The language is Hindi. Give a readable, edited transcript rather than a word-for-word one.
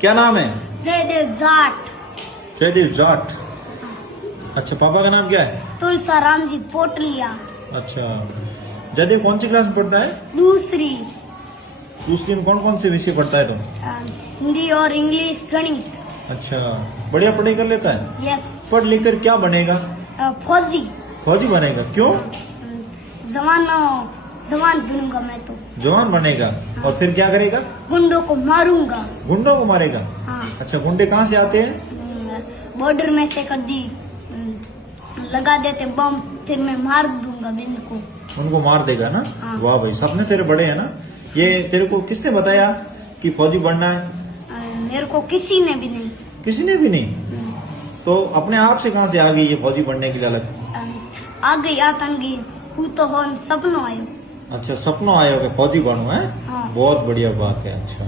क्या नाम है? जयदेव जाट। जयदेव जाट। अच्छा, पापा का नाम क्या है? तुलसाराम जी पोटलिया। अच्छा, जयदेव कौन सी क्लास में पढ़ता है? दूसरी। दूसरी में कौन कौन से विषय पढ़ता है तुम? हिंदी और इंग्लिश गणित। अच्छा, बढ़िया पढ़ाई कर लेता है? यस। पढ़ लिख कर क्या बनेगा? फौजी। फौजी बनेगा? क्यों? जवान बनूंगा मैं तो। जवान बनेगा। और फिर क्या करेगा? गुंडों को मारूंगा। गुंडों को मारेगा? हाँ। अच्छा, गुंडे कहाँ से आते हैं? बॉर्डर में से कभी लगा देते बम, फिर मैं मार दूंगा इनको। उनको मार देगा ना? हाँ। वाह भाई, सपने तेरे बड़े हैं ना। ये तेरे को किसने बताया कि फौजी बनना है? मेरे को किसी ने भी नहीं। किसी ने भी नहीं? तो अपने आप से कहाँ से आ गई ये फौजी बनने की ललक? आ गई आतंकी हूँ तो हो सपनों आयो। अच्छा, सपनों आया होगा फौजी बनूं है? हाँ। बहुत बढ़िया बात है। अच्छा,